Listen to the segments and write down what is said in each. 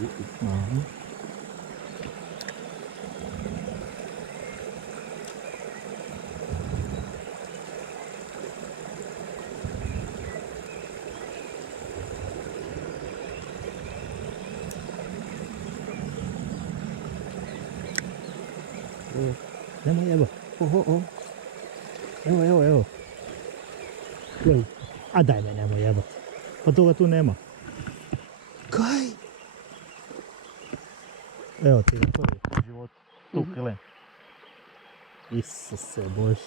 Aha. Nemoj, evo. Oho. Evo. Gledaj. A daj me, nemoj jebati. Pa toga tu nema. Kaj? Evo ti ga prvi u životu. Tu kilen. Isuse Bože.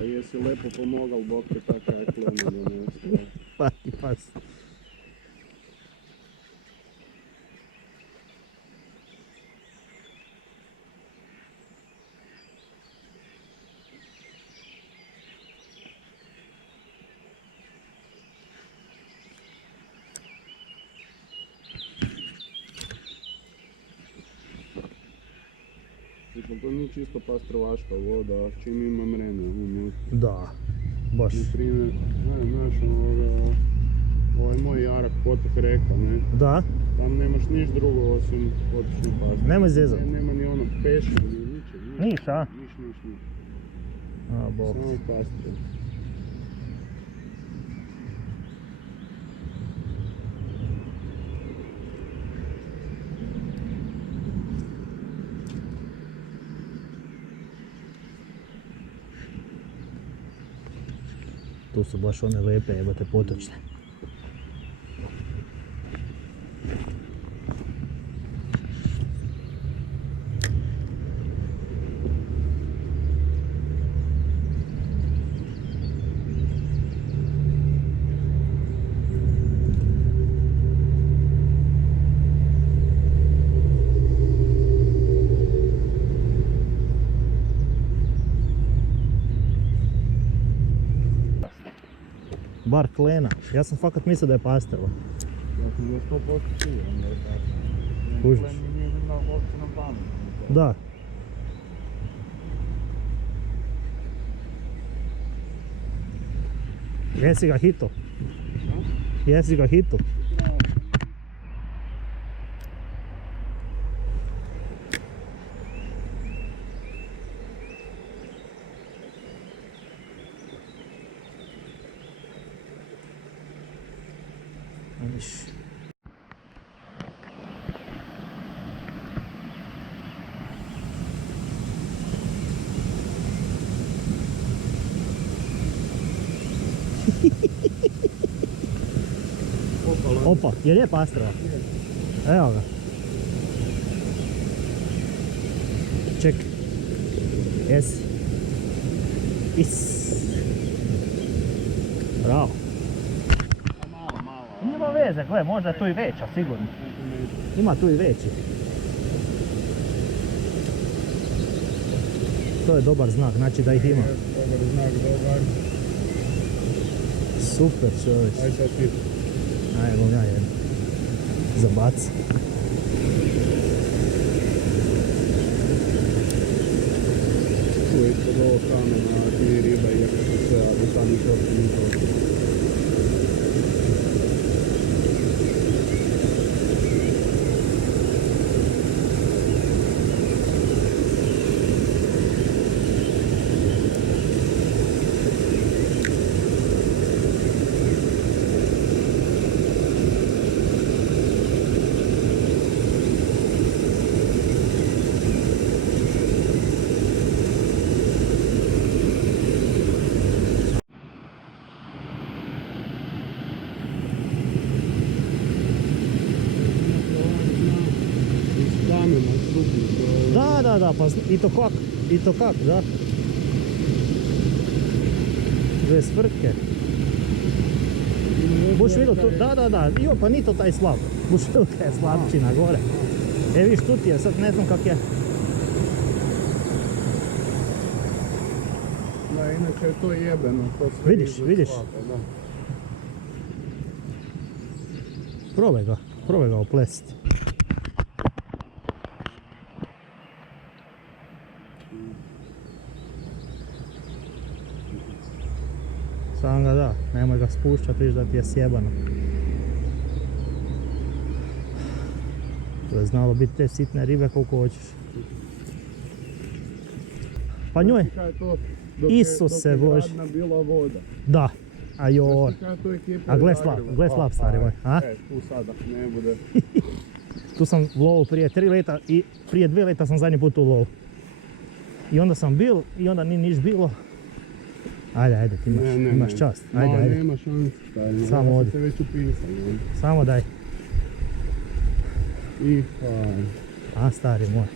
A jesi lepo pomagal, Bog te tako klonilo mjesto. Pati pas. To nije čisto pastrovaška voda, čim ima mrenja. Da, baš. Na primjer, znaš ovaj moj jarak potok reka, ne? Da? Tam nemaš niš drugo osim potočnu pastu. Nemoj zezat. Nema ni onog peša, ni ničeg. Niš, a? Niš. A, Bog. Samo pastre. Tu su baš one lepe jebate potočne. Bar klena. Ja sam fakat mislio da je pastrva. Ja sam za 100% siguran da je tako. Kužiš. Plen nije uopće na planu. Da. Jesi ga hito? Jesi ga hito? Vidiš. Opa, jer je pastrva? Evo ga. Ček. Jesi. Bravo. Nema veze, gle, možda je tu i veća, sigurno. Ima tu i veći. To je dobar znak, znači da ih ima. Dobar znak, dobar. Super čovječ. Aj sad ti. Ajmo ja jedno. Zabaci. Tu je ispod ovog kamena ti riba i jebe su sve, a do samih šorti ništa. da, pa i to kak, da. Dve svrtke. Buš vidio tu, da, jo pa ni to taj slab. Buš vidio kaj je slabčina gore. E viš tu ti je, sad ne znam kak je. Da, inače je to jebeno. To sve Vidiš. slabe, da. Probaj ga oplesiti. Sam ga da, nemoj ga spušćat, viš da ti je sjebano. To je znalo biti te sitne ribe koliko hoćeš. Pa njoj, Kaj je to Isuse Bože. Dok je bila voda. da, a joj. Znaš ti kaj je to ekipa A u gle Zagrebu? slab stari moj, a? Tu sada ne bude. Tu sam lovio prije 3 leta i prije 2 leta sam zadnji put u lovu. I onda sam bil i onda ni niš bilo. Ajde, ti imaš čast. Ajde. Nema šanse. Samo odi. Se već upisali. Samo daj. I A stari moj.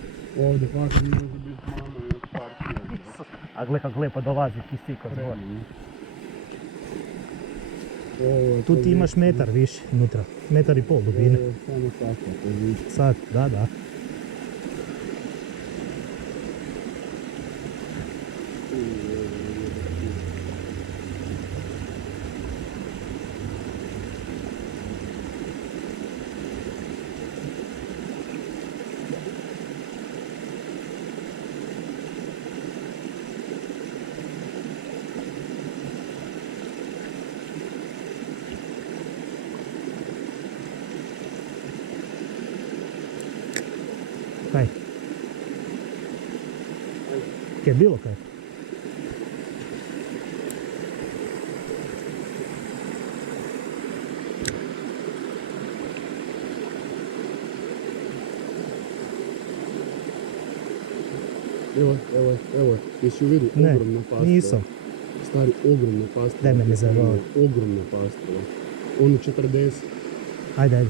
ovdje fakat može biti mama još partija. A gle kako lepo dolazi kisiko zbor. Tu ti imaš metar više unutra. 1,5 m dubine. Ovo samo takva pozicija. Sad, da. Kaj? Kaj je bilo kaj? Evo, jesi ju vidio? Ne, Ogromna pastrva. nisam. Stari, ogromna pastrva. Daj me ne zajebavaj. Ogromna pastrva. Ono 40. Ajde.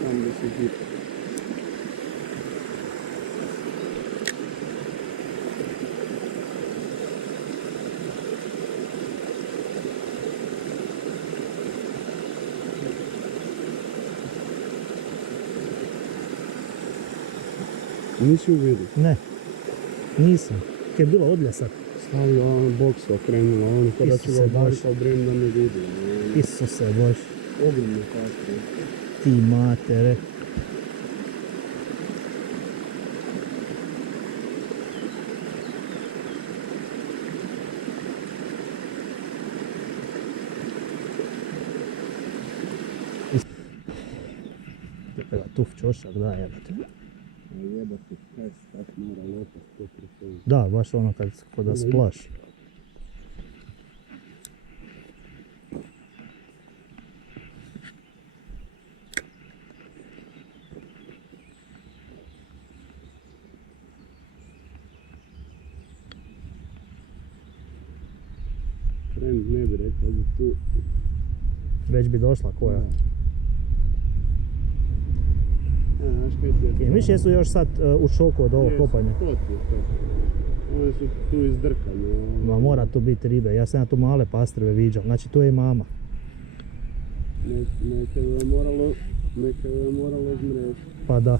Tam gdje se hita. Nisi ju vidio? Ne, nisam. Kaj je bilo odljesak? Stavio ono bok se okrenula, ono kada ću Isuse ga Bože. baviti, ali brem da ne vidim. Isuse Bože, Ogromna pastrva. ti matere. Tuf čošak, da jebate. A jebati, kaj se tak mora lepa 100%. Da, baš ono kad da splaš. Trend ne bi rekao da tu... Već bi došla koja. Znaš kaj ti je? I miš jesu još sad u šoku od ovog kopanja? To ti je to. One su tu izdrkane. Ma mora tu biti ribe, ja sam tu male pastrve viđao, znači tu je i mama. Neke je moralo zmrežiti. Pa da.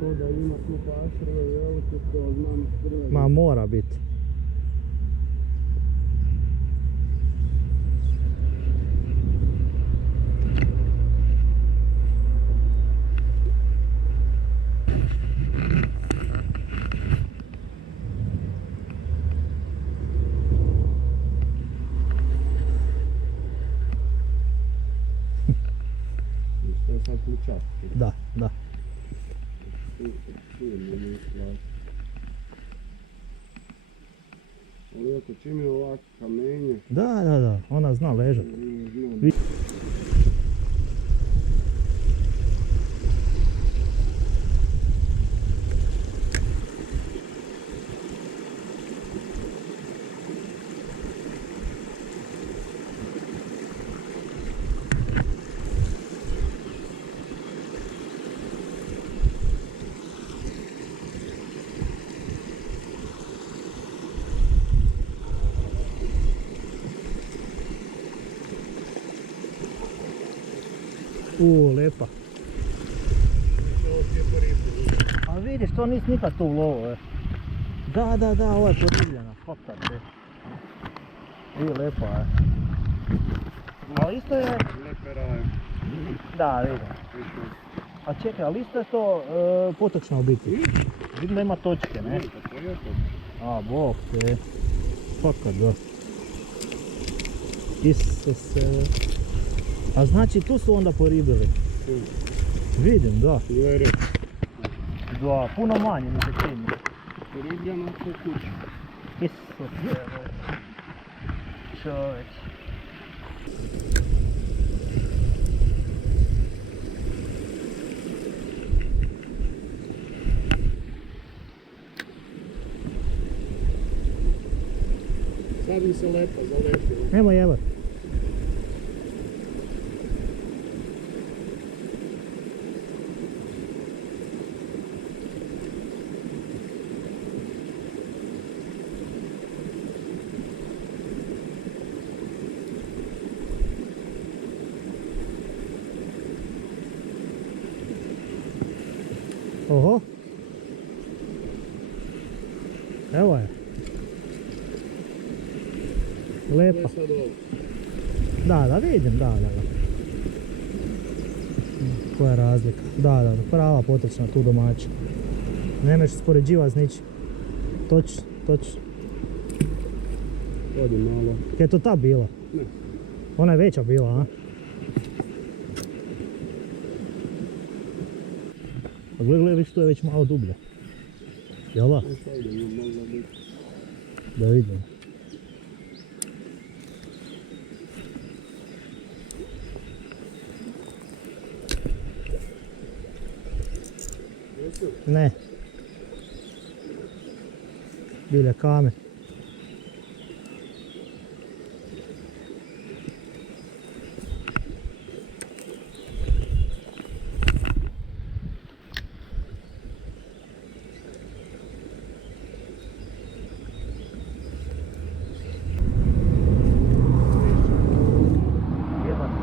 To da ima tu pastrve velike, to znam prve. Ma mora biti. To je sad ključak. Da. Tu je meni izgleda. Ali ako čim je ovako kamenje, Da, ona zna ležat. znam. Lepa. A vidiš, to nisi nikad tu ulovio. Da, ovo je poribljena, fakat je. I lepa je. Ali isto je... Lepe raje. Da, vidim. A čekaj, ali isto je to potočna u biti. Vidim da ima točke, ne? A, bog te. Fakat da. Isuse. A znači tu su onda poribili? Vidim, da. Da, puno manje mi se čini. Poribljena po kući. Isuse. Čovječ. Sad mi se lepa zalepila. Nemo jebat. Oho. Evo je. Lepa. Da, vidim, da. Koja je razlika? Da, prava potočna tu domaća. Nemeš spoređivati s ničim. Točno. Odi malo. Kaj je to ta bila? Ne. Ona je veća bila, a? A gledaj, viš tu je već malo dublje. Jel da? Da vidim. Ne. Bile kamen.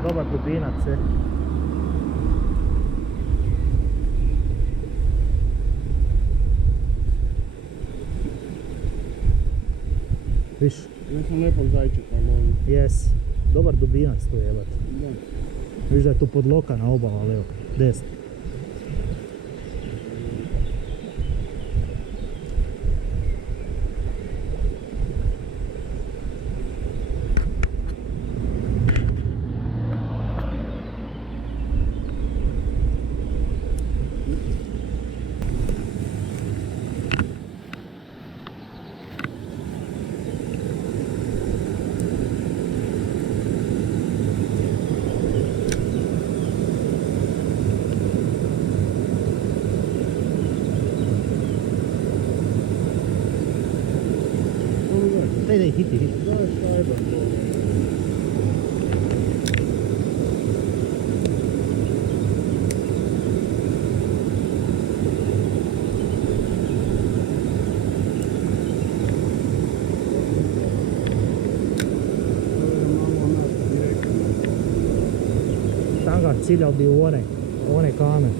Dobar dubinac je. Viš? Ja sam lepog zajčeka lovim. Jes. Dobar dubinac tu jebat. Da. Viš da je tu podlokana obala, ali evo, desno. Daj, hiti. Da, šajba. Sam ga ciljao bi u one kamen.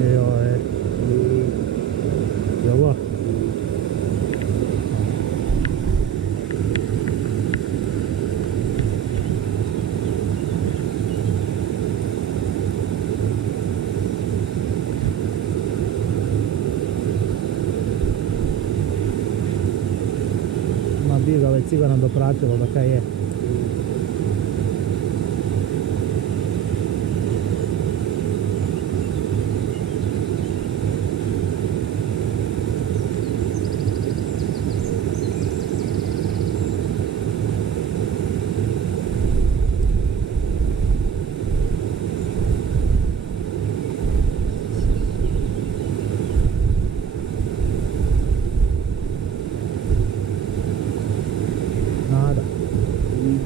Joj. Jel' Ma bi ga već sigurno dopratilo da kaj je.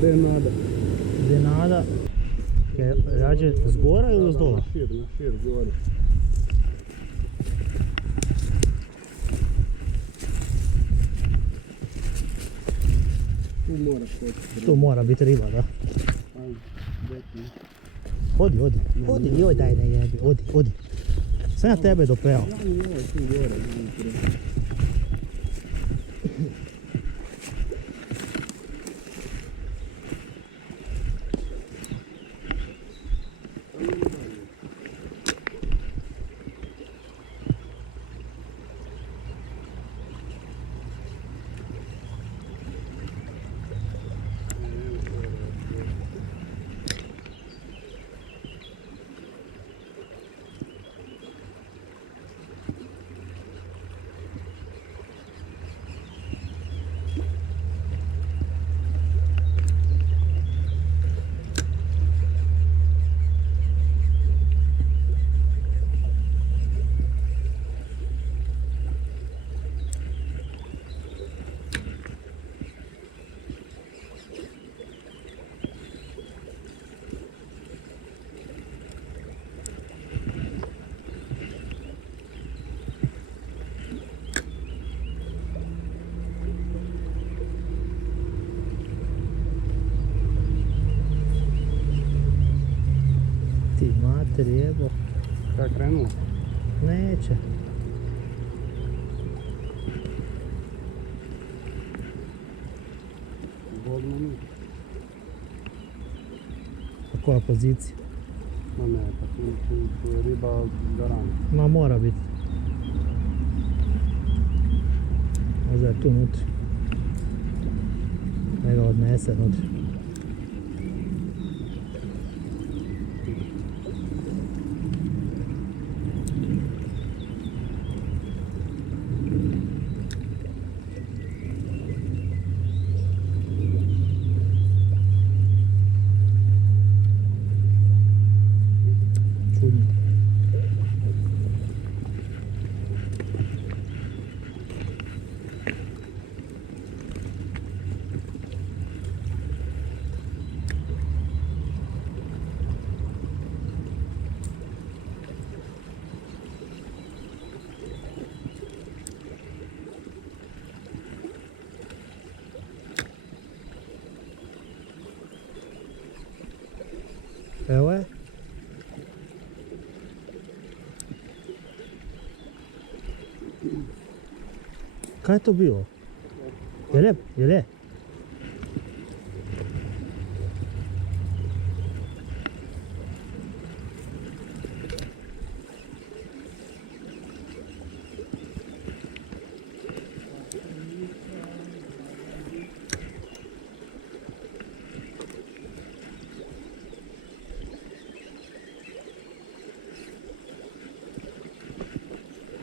Gdje nada? Gdje nada? Je rađe zgora ili uz dola? Na šir, gore. Tu moraš hoći. Tu mora biti riba, da. Ajde, deti. Odi, joj daj ne jebi, odi. Sam ja tebe dopeo. Ja mi ovo tu gore, Ti mater jebo. Kaj je krenulo? Neće. Bogno mi. A koja pozicija? Ma ne, pa tu je riba garana. Ma mora biti. Možda je tu nutri. Da ga odnese nutri. Čudno. Evo je. Kaj je to bilo? Je lijep?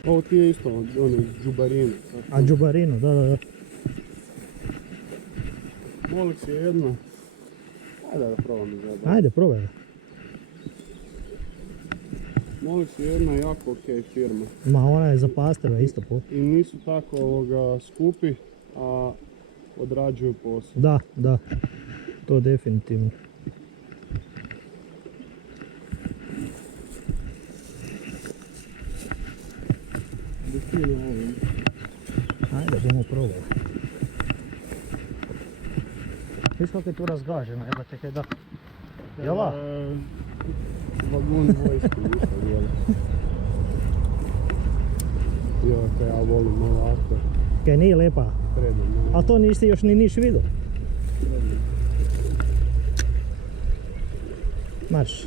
Ovo ti je isto, ono, džubarine. A džubarinu, da. Molix je jedna. Ajde da probam izgleda. Ajde, probaj ga. Molix je jedna jako okej firma. Ma ona je za pasteve isto po. I nisu tako skupi, a odrađuju posao. Da. To definitivno. Defino ovim. Ajde, bomo probali. Viš kako je tu razgaženo, jebate kaj da. Jela? Vagon vojske ništa dijela. Jo, kaj ja volim ovako. Kaj nije lepa. Predivno. A to nisi još ni niš vidio. Marš.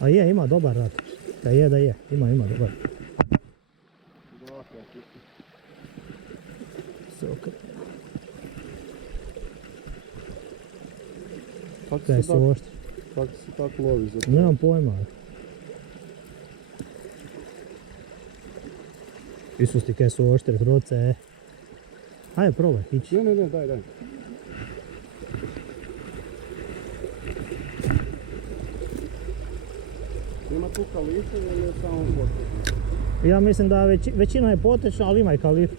A je, ima dobar rat. Da je. Ima dobar. Se okreće. Kaj su oštri? Kako se tako lovi za to? Nemam pojma. Isus ti kaj su oštri troce, Hajde probaj, ići. Ne, daj. Ima tu kališe ili je samo potrebno? Ja mislim da većina je potečna, ali ima i kalif.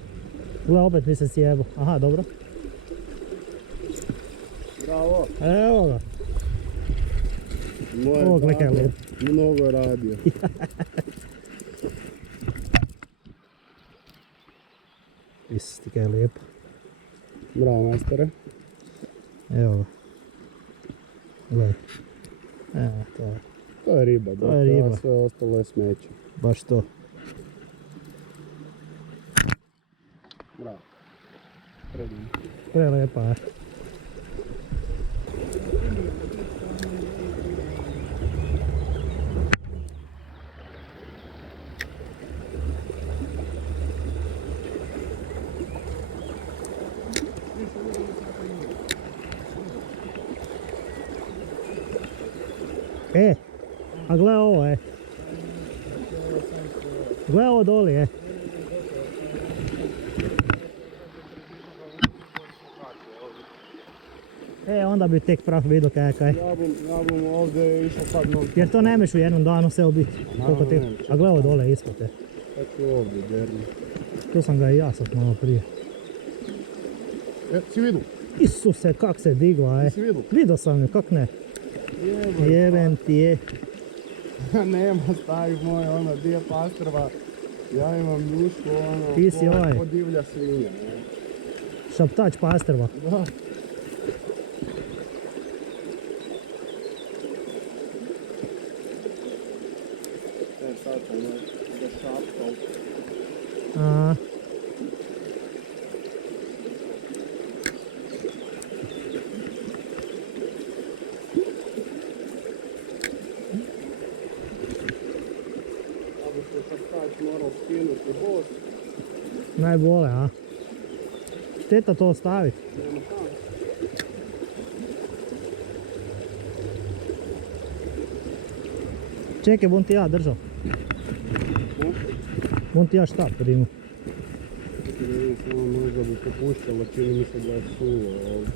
Gle, opet mi se sjebu. Aha, dobro. Bravo. Evo ga. Moje Ovo, gle, kaj je Dago lijepo. mnogo radio. Isti, kaj je lijepo. Bravo, majstore. Evo ga. Gle. Evo, to je. To je riba, To je riba. a sve ostalo je smeće. Baš to. Bravo. Predivno. Prelijepa je. A gle ovo, Gle ovo doli, Onda bi tek prah vidio kaj. Ja bom ovdje išao sad non. Jer to ne meš u jednom danu sve ubiti. A gle ovo dole ispod, Tako je ovdje, derni. Tu sam ga i ja sad malo prije. Si vidio? Isuse, kak se digla, Si vidio? Vidio sam ju, kak ne? Jeben ti je. Nema starih moj, ono, di je pastrva. Ja imam ljušku, ono, Ti si ovaj. ko divlja svinja. Šaptač pastrva. Da. Sad sam ga šaptao. A. Da bi se šaptač moral skinuti bos. Najbolje, a? Šteta to ostaviti. Nema kam. Čekaj, bom ti ja držao. Bom ti ja štap podimu. Čekaj da vidim, samo možda bi popuštalo, čini mi se da je suvo ovdje.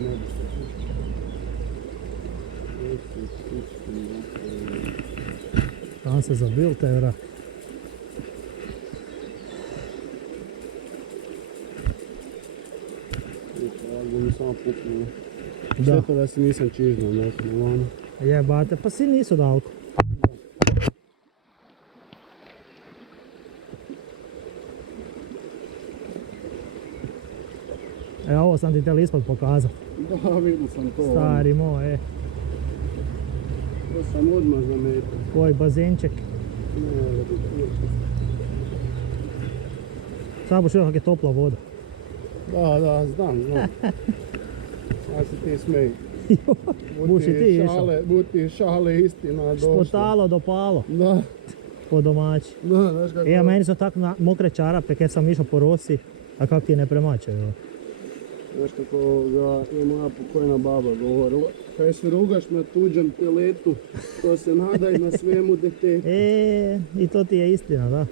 Ne bi se puštalo. Tam se zabil taj vrak. Ovdje mi samo puknulo. Da. Šteta da se nisam čižno noknuo, ono. Jebate, pa svi nisu daleko. Evo ovo sam ti htjeli ispod pokazao. Da, vidio sam to. Stari moj, To sam odmah zametio. koji bazenček. Ne, da bi kurčio. Sad boš vidio kak je topla voda. Da, znam. Sad se ti smej. Buš i ti išao. Buti šale, istina došla. Spotalo do palo, Da, po domaći. znaš kako... A meni su tako mokre čarape kad sam išao po rosi, a kak ti ne premačaju. Znaš kako ga je moja pokojna baba govorila. Kaj se rugaš na tuđem teletu, to se nadaj na svemu detetu. I to ti je istina, da.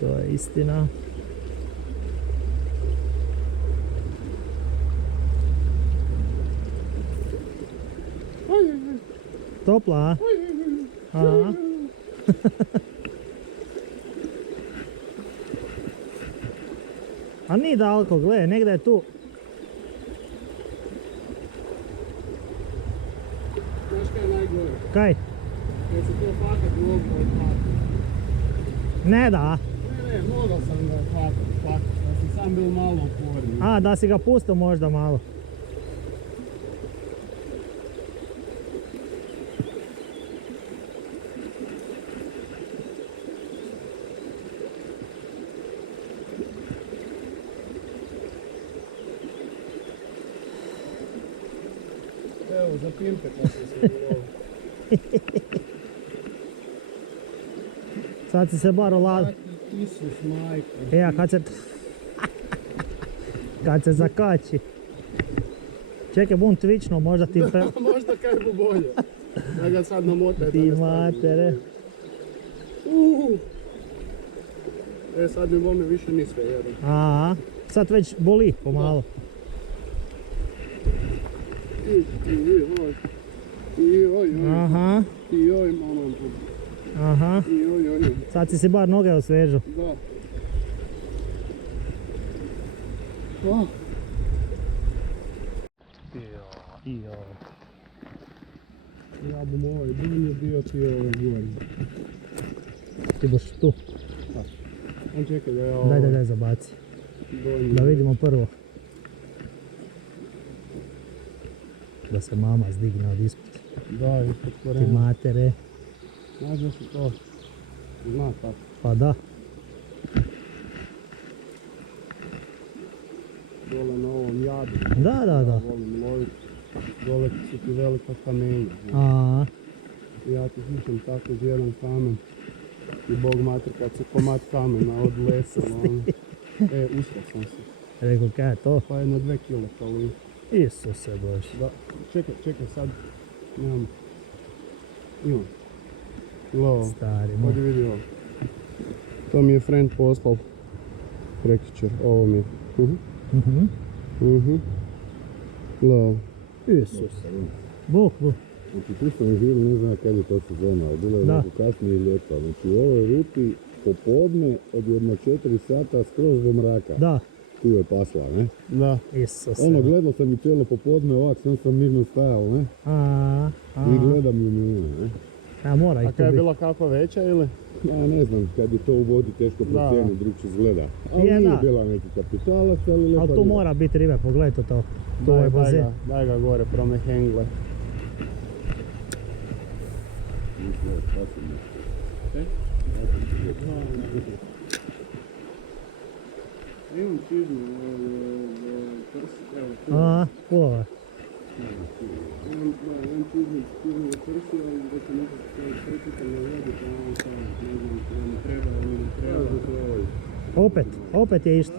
To je istina. Topla, a? Aha. A nije daleko, gle, negdje je tu. Znaš kaj je najgore? Kaj? Kaj se to fakat mogu odhvatiti. Ne da. Ne, mogao sam ga hvatiti, da sam sam bil malo uporniji. A, da si ga pustio možda malo. Evo, za pimpe kako se ulovi. Sad si se bar oladio. Isus majko. A kad se... kad se zakači. Čekaj, bum tvično, možda ti pre... Možda kaj bu bolje. Da ga sad namotaj. Ti matere. Sad mi bome više ni sve jedan. Aha, sad već boli pomalo. Aha, Joj, mamam. aha. Joj. Sad si bar noge osvežio. Da. Oh. Ja bom ovaj donji bio ti ovaj gori. Ti boš tu. On čekaj da ja ovaj Daj, zabaci. donji. Da vidimo prvo. Da se mama zdigne od ispod. Da, ispod Ti korena. matere. Znaš da se to zna tako. Pa da. Dole na ovom jadu. Da. Volim loviti. Dole su ti velika kamenja. A, Ja ti hišem tako uz jedan kamen. I Bog mater kad se komad kamena od lesa. Ono. Uspio sam se. rekao kaj je to? Pa je na 2 kile kalorije. Isuse Bože. Da, čekaj sad. Imam. Lovo. Stari Ovdje moj. vidi ovo. To mi je friend poslal. Prekjučer. Ovo mi je. Lovo. Isuse. Buk. Znači tu sam živio, ne znam kad je to sezona, ali bilo je Da. neko kasnije ljeta. Znači u ovoj ruti popodne od jedno 4 sata skroz do mraka. Da. Tu je pasla, ne? Da. Isuse. Ono, gledao sam i cijelo popodne ovak, sam mirno stajal, ne? A, I gledam ju milina, ne? a mora ih A tu kad je biti. bila kakva veća ili? Ja ne znam, kad je to u vodi teško procijeniti, drugčije izgleda. Ali Je, nije da. bila neki kapitalac, ali lijepa Ali tu riba. mora biti ribe, pogledajte to. Tu je bazen. Daj ga gore, prome hengle. Imam čizmu, prsi, evo. A, ulova. Imam čizmu prsi, ali da se nekako prepita na vodi, pa ono sam, ne znam, da mi treba ili ne treba. Opet je isto.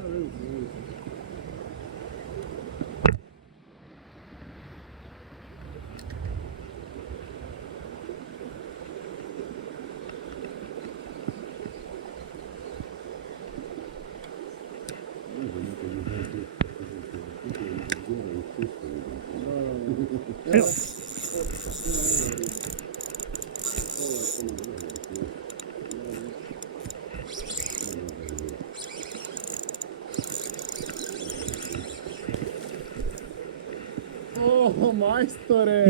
Evo. O, majstore!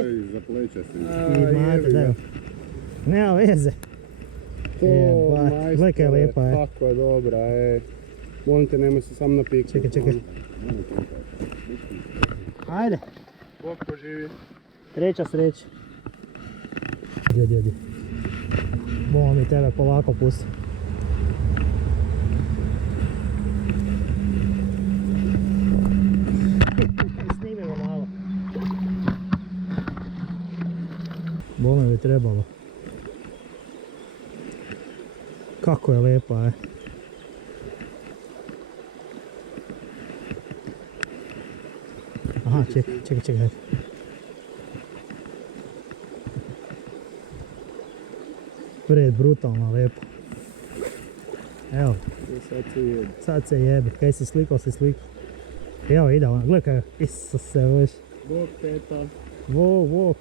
Oj, zapleća se. Imate, da. Nema veze. To, Jebate, gledaj kaj je lijepa, je. Kako je dobra, Molim te, nemoj se sam napiknuti. Čekaj. Ajde, Bog poživi. treća sreća. Gdje. Bomo mi tebe polako pusti. Snimimo malo. Bome bi trebalo. Kako je lijepa, Aha, čekaj. Pred brutalno lijepo. Evo, sad se jebe. Kaj si slikao, Evo ide ona, gledaj kaj, Isuse Bože. Bog peta. Wow.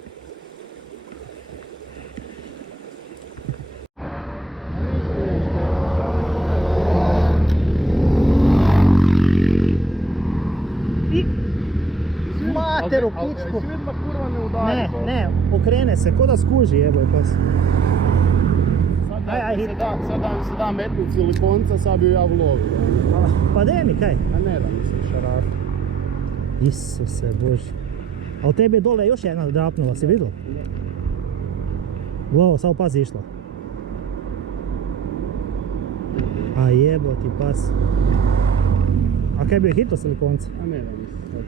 Materu pičku. Svidma kurva ne udari. Ne, okrene se, ko da skuži jeboj pas. Sad da mi se da metnut silikonca, sad bi ja vlovio. Pa daj mi kaj? A ne da mi se šarafi. Isuse Bože. Ali tebi je dole još jedna drapnula, si vidio? Glavo, samo pazi išla. A jebo ti pas. A kaj bi je hito silikonca? A ne da mi se sad.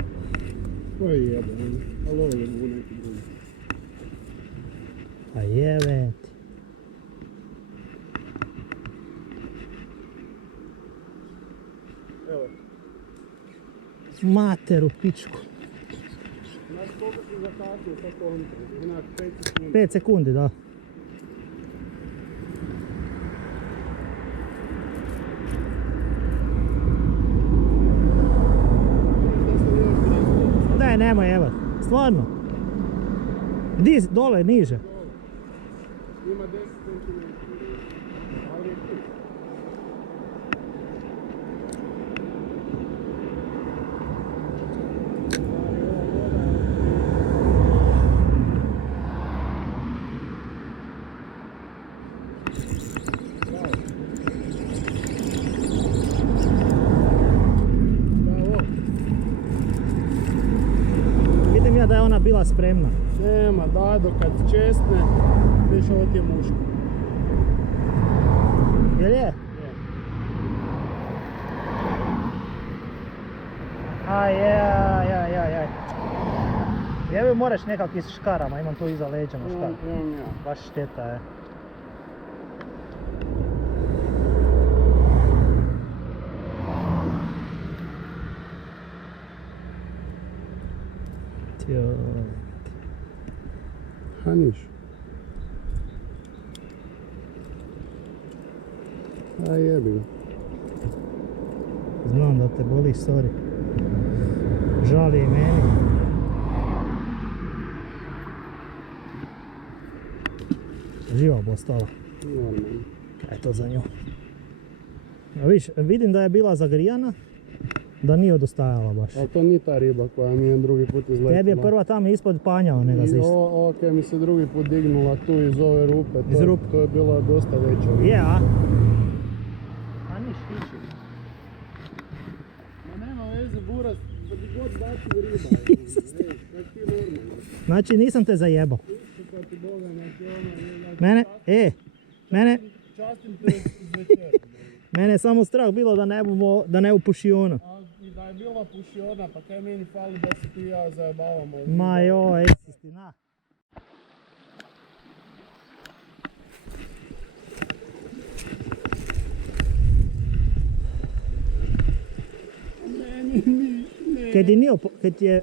Koji jebe, a lovili bu neki drugi. A jebe ti. Evo. Materu pičku. Znaš koliko si zakasnio sa kontra? Onak 5 sekundi. 5 sekundi, da. Daj, nemoj, evo. stvarno? Di, dole, niže? Ima 10 cm. Ali je tu. Vidim ja da je ona bila spremna. Nema, Dado, kad česne, viš ovo ti je muško. Jel je? Aj. Jebi moraš nekak iz škarama, imam tu iza leđa na škar. Ja. Baš šteta je. Haniš. Aj jebi ga. Znam da te boli, sorry. Žali i meni. Živa bi ostala. Normalno. Eto za nju. A viš, vidim da je bila zagrijana, da nije odostajala baš. Ali to nije ta riba koja mi je drugi put izletila. Tebi je prva tamo ispod panja onega I zišta. ovo kaj mi se drugi put dignula tu iz ove rupe, Iz rupe. to je bila dosta veća riba. Je, a? A niš, niš. Ma nema veze, buras, da bi god bacio riba. Kak ti normalno. Znači nisam te zajebao. Što ti Boga, znači ono... Mene, Častim te iz večera. mene je samo strah bilo da ne upuši ono. A i da je bila pušiona, pa kaj meni fali da se ti i ja zajebavamo. Ma joj, istina. Meni ne. Kad je nije, kad je...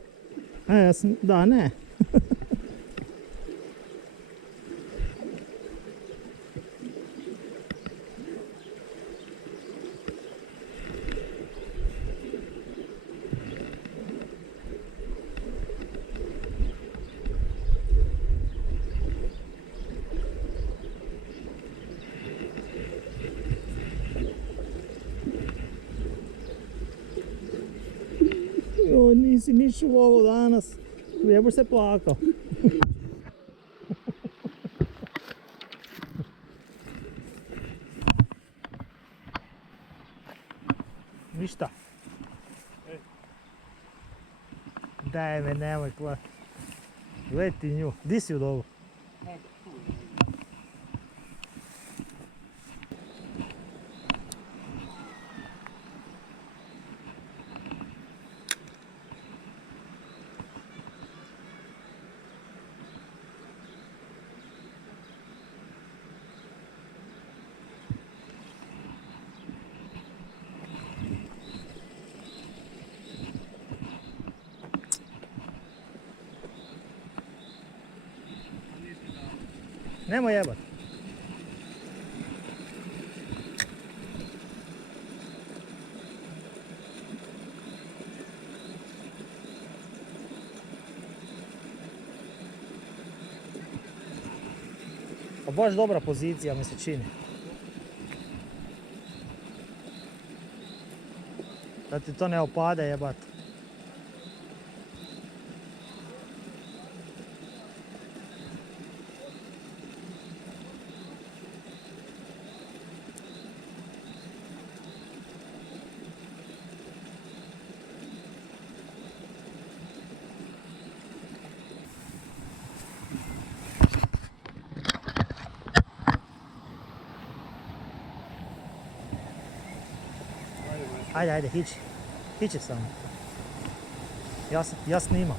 Da, ne. O, nisi nišao u ovo danas. Ja boš se plakao. Ništa. Daj me, nemoj kva. Leti nju. Di si u dobu? Nemoj jebat. Pa baš dobra pozicija mi se čini. Da ti to ne opade jebat. Ajde, hići samo. Ja snimam.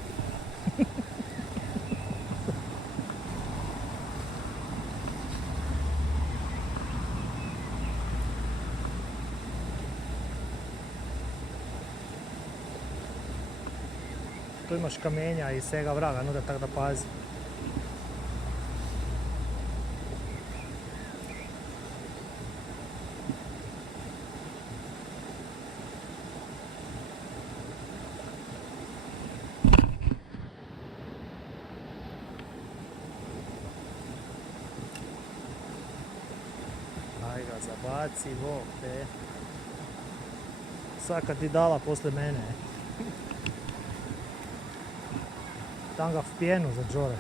Tu imaš kamenja i svega vraga, no da tak da pazi. baci, Bog te. Sad kad ti dala posle mene. Tam ga v pjenu za džore.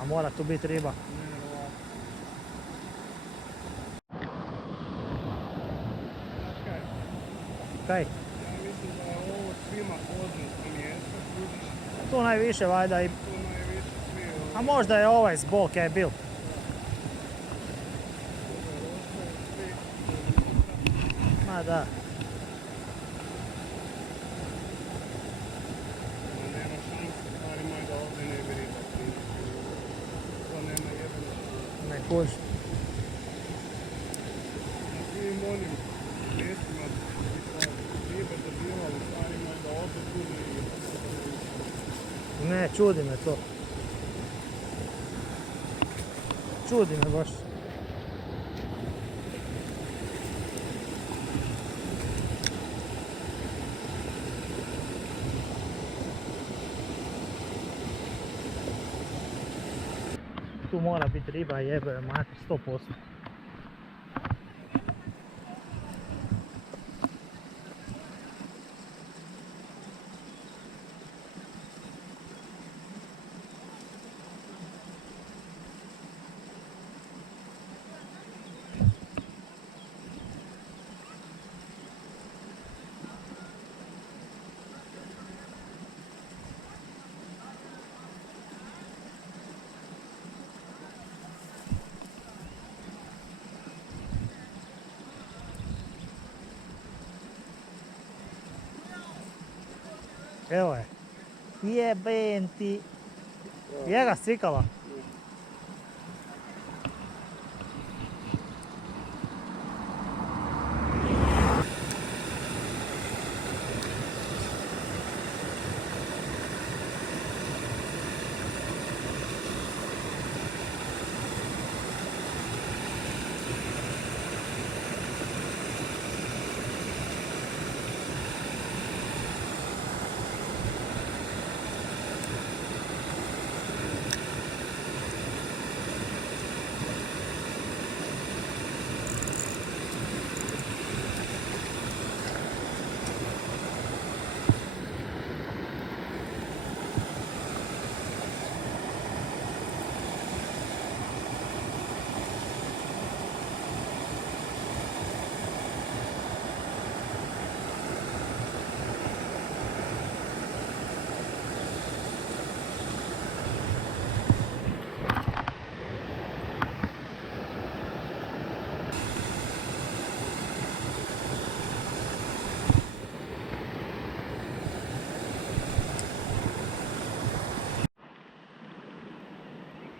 A mora tu biti riba. Kaj? Ja mislim da je ovo svima poznato mjesto, kužiš, Tu najviše valjda i... tu najviše svi A možda je ovaj zbog kaj je bil. Ma da. nema šanse, stvari moj, da ovdje ne bi riba prije. To nema jebeno. Ne kuži. Na svim onim mjestima gdje sam ribe dobivali, stvari moj, da ovdje tu ne riba. Ne, čudi me to. Čudi me baš. Tu mora biti riba, jebe, mater, 100%. Evo je. Jeben ti. Je ga svikala.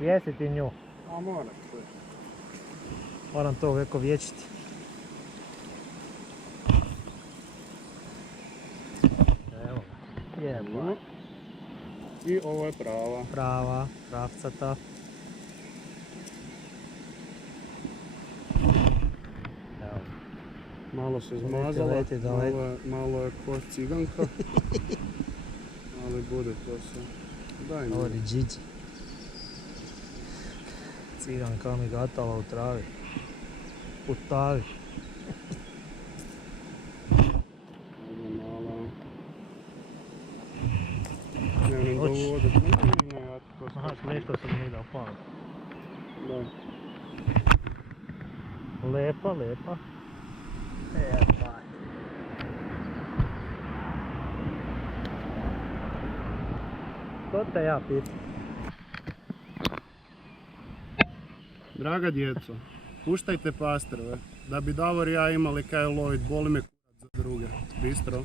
Jesi ti nju. A moram se. Moram to uvijek vječiti. Evo ga. Jeba. I ovo je prava. Prava, pravcata. Evo. Malo se zmazala, leti, da leti. malo je ko ciganka. Ali bude to sve. Daj mi. Govori Điđi. Ciganka mi gatala u travi. U tavi. Ajde mala. Ne, Hoć. dovodu. Ne, ja ti to Aha, nešto sam mi dao pao. Daj. Lepa, lepa. Jeba. To te ja pitam. Draga djeco, puštajte pastrve, da bi Davor i ja imali kaj lovit, boli me kurac za druge. Bistro.